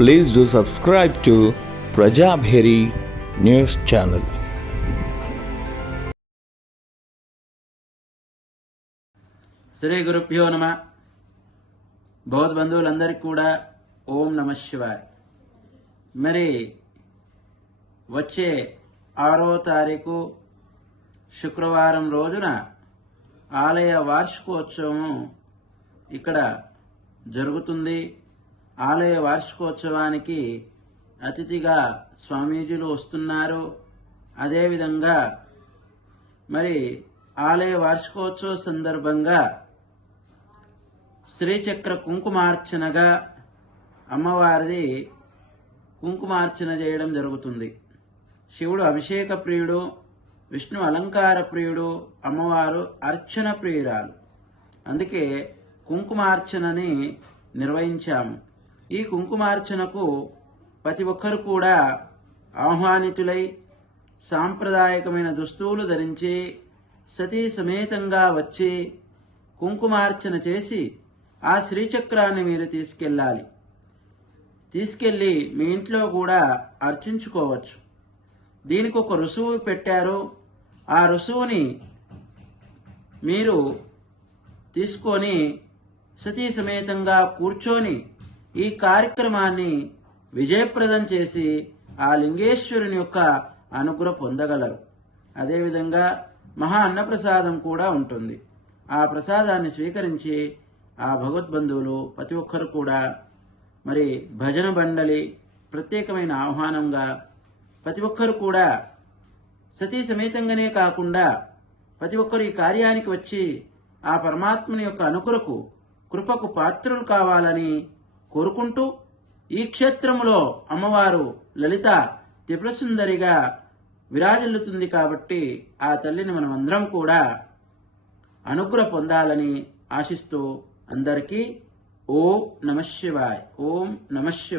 Please do subscribe to Prajabheri news channel. Shri గురుభ్యో నమ. బౌద్ధ బంధువులందరికీ కూడా ఓం నమ శివాయ్. మరి వచ్చే ఆరో తారీఖు శుక్రవారం రోజున ఆలయ వార్షికోత్సవం ఇక్కడ జరుగుతుంది. ఆలయ వార్షికోత్సవానికి అతిథిగా స్వామీజీలు వస్తున్నారు. అదేవిధంగా మరి ఆలయ వార్షికోత్సవ సందర్భంగా శ్రీచక్ర కుంకుమార్చనగా అమ్మవారిది కుంకుమార్చన చేయడం జరుగుతుంది. శివుడు అభిషేక ప్రియుడు విష్ణు అలంకార ప్రియుడు అమ్మవారు అర్చన ప్రియురాలు. అందుకే కుంకుమార్చనని నిర్వహించాము. ఈ కుంకుమార్చనకు ప్రతి ఒక్కరు కూడా ఆహ్వానితులై సాంప్రదాయకమైన దుస్తువులు ధరించి సతీ సమేతంగా వచ్చి కుంకుమార్చన చేసి ఆ శ్రీచక్రాన్ని మీరు తీసుకెళ్ళాలి. తీసుకెళ్ళి మీ ఇంట్లో కూడా అర్చించుకోవచ్చు. దీనికి ఒక రుసువు పెట్టారు. ఆ రుసువుని మీరు తీసుకొని సతీ సమేతంగా కూర్చొని ఈ కార్యక్రమాన్ని విజయప్రదం చేసి ఆ లింగేశ్వరుని యొక్క అనుగ్రహ పొందగలరు. అదేవిధంగా మహా అన్నప్రసాదం కూడా ఉంటుంది. ఆ ప్రసాదాన్ని స్వీకరించి ఆ భగవద్బంధువులు ప్రతి ఒక్కరు కూడా మరి భజన బండలి ప్రత్యేకమైన ఆహ్వానంగా ప్రతి ఒక్కరు కూడా సతీ సమేతంగానే కాకుండా ప్రతి ఒక్కరు ఈ కార్యానికి వచ్చి ఆ పరమాత్మని యొక్క అనుకురకు కృపకు పాత్రులు కావాలని కోరుకుంటూ ఈ క్షేత్రములో అమ్మవారు లలిత త్రిపురసుందరిగా విరాజిల్లుతుంది కాబట్టి ఆ తల్లిని మనం అందరం కూడా అనుగ్రహ పొందాలని ఆశిస్తూ అందరికీ ఓం నమ శివాయ్ ఓం నమ శివాయ్